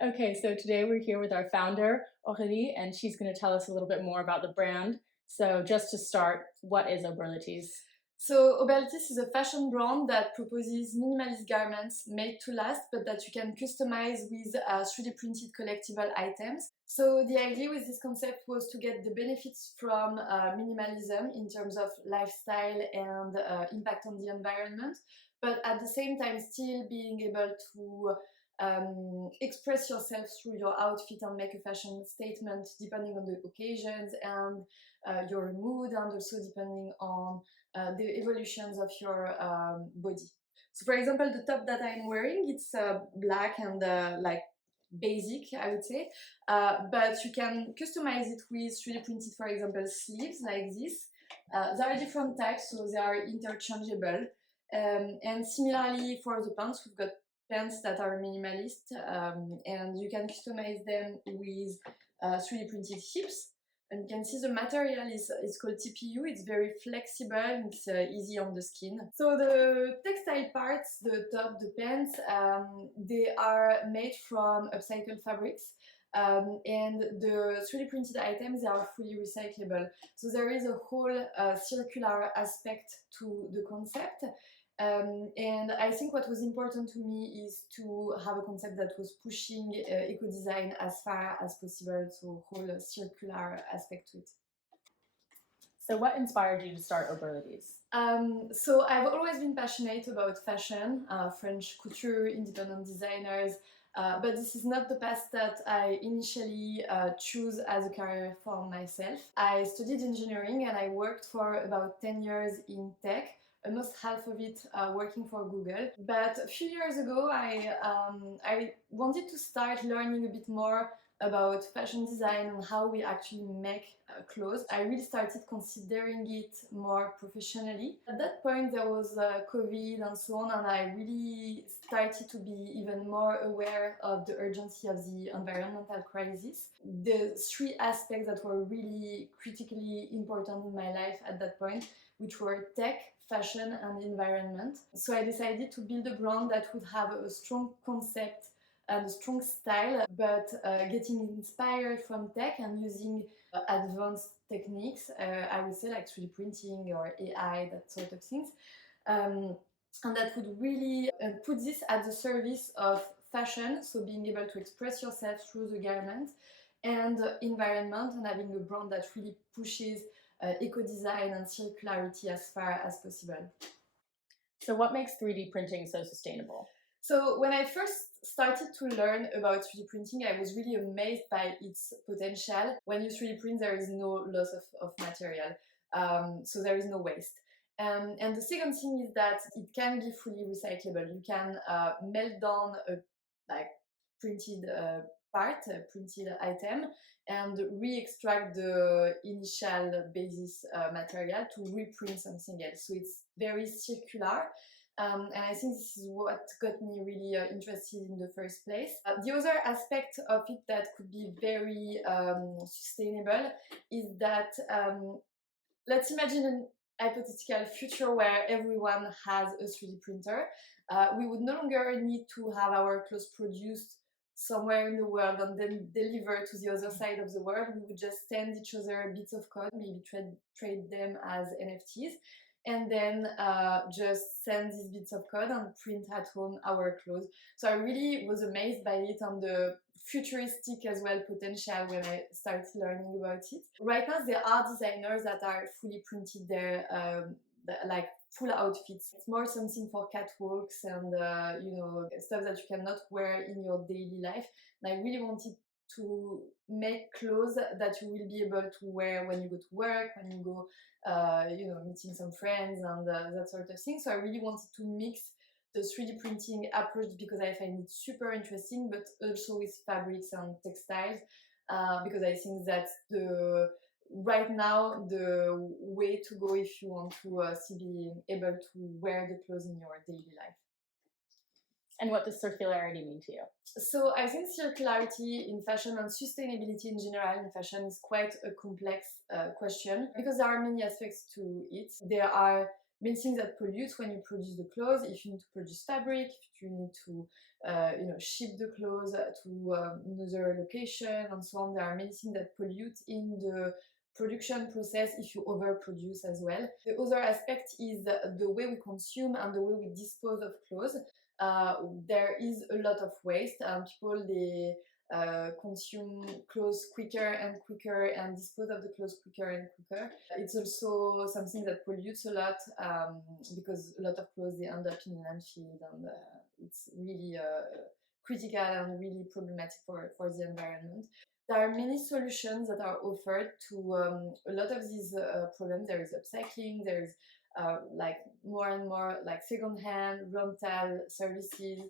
Okay, so today we're here with our founder, Aurélie, and she's going to tell us a little bit more about the brand. So, just to start, what is Auberlitys? So Auberlitys is a fashion brand that proposes minimalist garments made to last, but that you can customize with 3D printed collectible items. So the idea with this concept was to get the benefits from minimalism in terms of lifestyle and impact on the environment, but at the same time still being able to express yourself through your outfit and make a fashion statement depending on the occasions and your mood, and also depending on the evolutions of your body. So, for example, the top that I'm wearing, it's black and like basic, I would say, but you can customize it with 3D printed, for example, sleeves like this. There are different types, so they are interchangeable. And similarly for the pants, we've got pants that are minimalist, and you can customize them with 3D printed hips. And you can see the material is called TPU. It's very flexible, it's easy on the skin. So the textile parts, the top, the pants, they are made from upcycled fabrics. And the 3D printed items, they are fully recyclable. So there is a whole circular aspect to the concept. And I think what was important to me is to have a concept that was pushing eco-design as far as possible, so whole circular aspect to it. So, what inspired you to start Auberlitys? So I've always been passionate about fashion, French couture, independent designers, but this is not the path that I initially chose as a career for myself. I studied engineering and I worked for about 10 years in tech, almost half of it working for Google. But a few years ago, I wanted to start learning a bit more about fashion design and how we actually make clothes. I really started considering it more professionally. At that point, there was COVID and so on, and I really started to be even more aware of the urgency of the environmental crisis. The three aspects that were really critically important in my life at that point, which were tech, fashion, and environment. So I decided to build a brand that would have a strong concept and a strong style, but getting inspired from tech and using advanced techniques, I would say like 3D printing or AI, that sort of things. And that would really put this at the service of fashion, so being able to express yourself through the garment, and environment, and having a brand that really pushes eco-design and circularity as far as possible. So, what makes 3D printing so sustainable? So when I first started to learn about 3D printing, I was really amazed by its potential. When you 3D print, there is no loss of material, so there is no waste. And the second thing is that it can be fully recyclable. You can melt down a like printed part, a printed item, and re-extract the initial basis material to reprint something else. So it's very circular. And I think this is what got me really interested in the first place. The other aspect of it that could be very sustainable is that let's imagine an hypothetical future where everyone has a 3D printer. We would no longer need to have our clothes produced somewhere in the world and then delivered to the other side of the world. We would just send each other bits of code, maybe trade them as NFTs, and then just send these bits of code and print at home our clothes. So I really was amazed by it and the futuristic as well potential when I started learning about it. Right now there are designers that are fully printed their like full outfits. It's more something for catwalks and stuff that you cannot wear in your daily life. And I really wanted to make clothes that you will be able to wear when you go to work, when you go meeting some friends and that sort of thing. So I really wanted to mix the 3D printing approach because I find it super interesting, but also with fabrics and textiles, because I think that's the right now the way to go if you want to still be able to wear the clothes in your daily life. And what does circularity mean to you? So I think circularity in fashion and sustainability in general in fashion is quite a complex question because there are many aspects to it. There are many things that pollute when you produce the clothes. If you need to produce fabric, if you need to ship the clothes to another location and so on. There are many things that pollute in the production process if you overproduce as well. The other aspect is the way we consume and the way we dispose of clothes. There is a lot of waste. People they consume clothes quicker and quicker and dispose of the clothes quicker and quicker. It's also something that pollutes a lot because a lot of clothes they end up in landfill and it's really critical and really problematic for the environment. There are many solutions that are offered to a lot of these problems. There is upcycling, there is like more and more like second-hand rental services,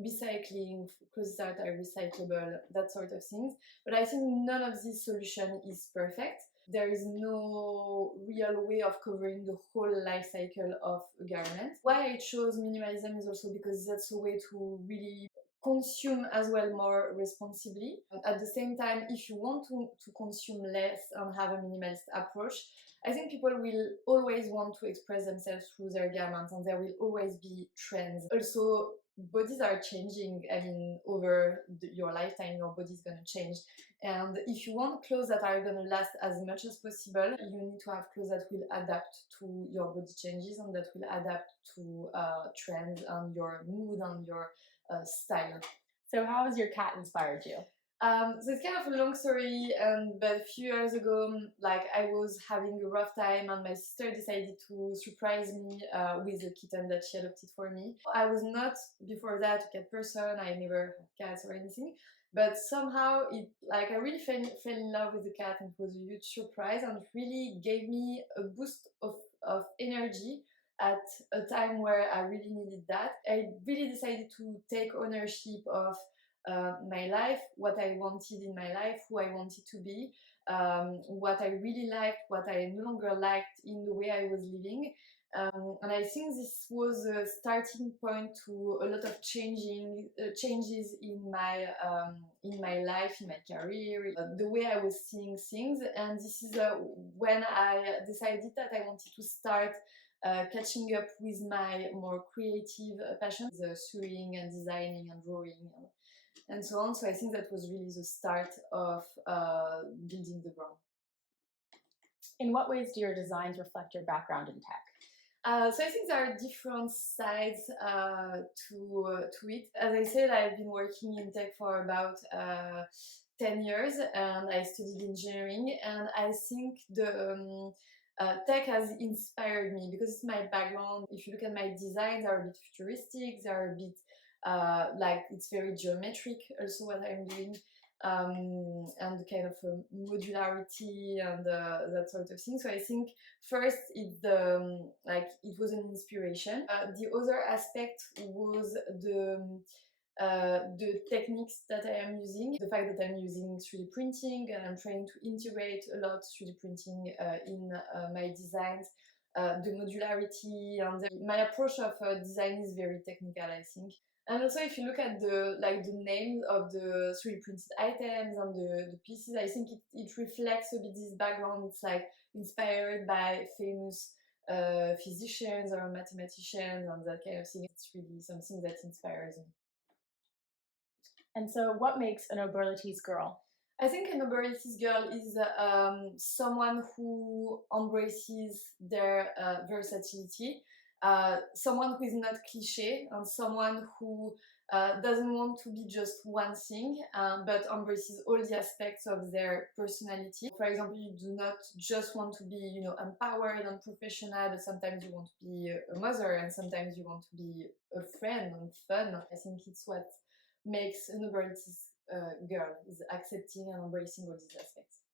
recycling, clothes that are recyclable, that sort of things. But I think none of these solution is perfect. There is no real way of covering the whole life cycle of a garment. Why I chose minimalism is also because that's a way to really consume as well more responsibly. At the same time, if you want to consume less and have a minimalist approach, I think people will always want to express themselves through their garments and there will always be trends. Also, bodies are changing. I mean, over your lifetime, your body's gonna change. And if you want clothes that are gonna last as much as possible, you need to have clothes that will adapt to your body changes and that will adapt to trends and your mood and your style. So how has your cat inspired you? So it's kind of a long story, but a few years ago, like I was having a rough time, and my sister decided to surprise me with a kitten that she adopted for me. I was not before that a cat person. I never had cats or anything, but somehow it like I really fell in love with the cat, and it was a huge surprise, and it really gave me a boost of energy at a time where I really needed that. I really decided to take ownership of my life, what I wanted in my life, who I wanted to be, what I really liked, what I no longer liked in the way I was living. And I think this was a starting point to a lot of changes in my life, in my career, the way I was seeing things. And this is when I decided that I wanted to start catching up with my more creative passions, sewing and designing and drawing and so on. So I think that was really the start of building the brand. In what ways do your designs reflect your background in tech? So I think there are different sides to it. As I said, I've been working in tech for about 10 years and I studied engineering, and I think the tech has inspired me because it's my background. If you look at my designs, they're a bit futuristic, they're a bit like it's very geometric also what I'm doing, and kind of modularity and that sort of thing. So I think first it like it was an inspiration. The other aspect was the techniques that I am using, the fact that I'm using 3D printing and I'm trying to integrate a lot 3D printing in my designs, the modularity and my approach of design is very technical, I think. And also, if you look at the names of the 3D printed items and the pieces, I think it reflects a bit this background. It's like inspired by famous physicians or mathematicians and that kind of thing. It's really something that inspires me. And so what makes an Auberlitys girl? I think an Auberlitys girl is someone who embraces their versatility, someone who is not cliche, and someone who doesn't want to be just one thing, but embraces all the aspects of their personality. For example, you do not just want to be, empowered and professional, but sometimes you want to be a mother, and sometimes you want to be a friend and fun. I think it's what makes an Auberlitys girl, is accepting and embracing all these aspects.